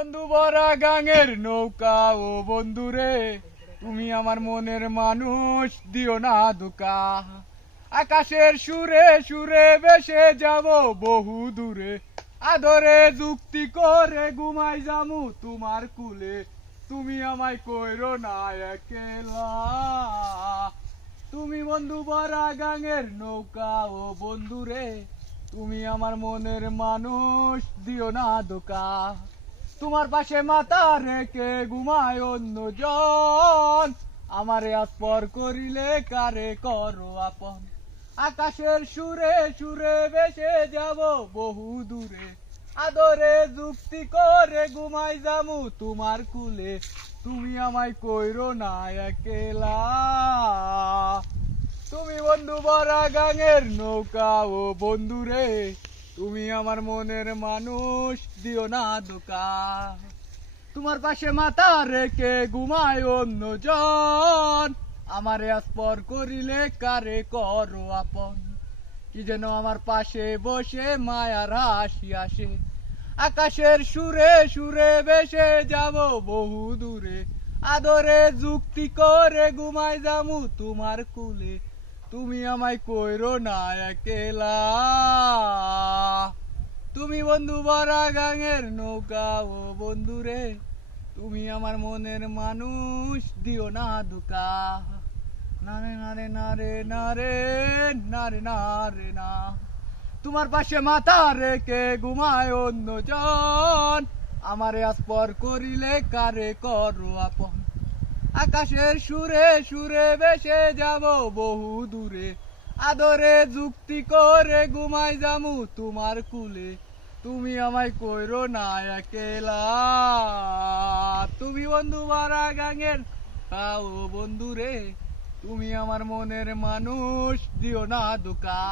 বন্ধু ভরা গাঙের নৌকা ও বন্ধুরে, তুমি আমার মনের মানুষ, দিও না ধোঁকা। আকাশের সুরে সুরে ভেসে যাব বহু দূরে, আদরে যুক্তি করে ঘুমাই যামু তোমার কুলে, তুমি আমায় কইরো না একলা। তুমি বন্ধু ভরা গাঙের নৌকা ও বন্ধুরে, তুমি আমার মনের মানুষ, দিও না ধোঁকা। তোমার পাশে মাথা রেখে ঘুমায় অন্যজন, আমারে আজ পর করিলে কারে করো আপন। আকাশের সুরে সুরে ভেসে যাব বহু দূরে, আদরে যুক্তি করে ঘুমাই যামু তোমার কুলে, তুমি আমায় কইরো না একলা। তুমি বন্ধু ভরা গাঙের নৌকা ও বন্ধুরে, তুমি আমার মনের মানুষ, দিও না ধোঁকা। তোমার পাশে মাথা রেখে ঘুমায় অন্যজন, আমারে আজ পর করিলে কারে করো আপন। কি যেন আমার পাশে বসে মায়ার হাসি আসে, আকাশের সুরে সুরে ভেসে যাব বহু দূরে, আদরে যুক্তি করে ঘুমাই যামু তোমার কুলে, তুমি আমায় কইরো না একলা। তুমি বন্ধু ভরা গাঙের নৌকা ও বন্ধুরে, তুমি আমার মনের মানুষ, দিও না ধোঁকা। নারে নারে নারে নারে নারে নারে না, তোমার পাশে মাথা রেখে ঘুমায় অন্যজন, আমারে আজ পর করিলে কারে করো আপন। আকাশের সুরে সুরে ভেসে যাব বহু দূরে, আদরে যুক্তি করে ঘুমাই যামু তোমার কুলে, তুমি আমায় কইরো না একলা। তুমি বন্ধু ভরা গাঙের ও বন্ধুরে, তুমি আমার মনের মানুষ, দিও না ধোঁকা।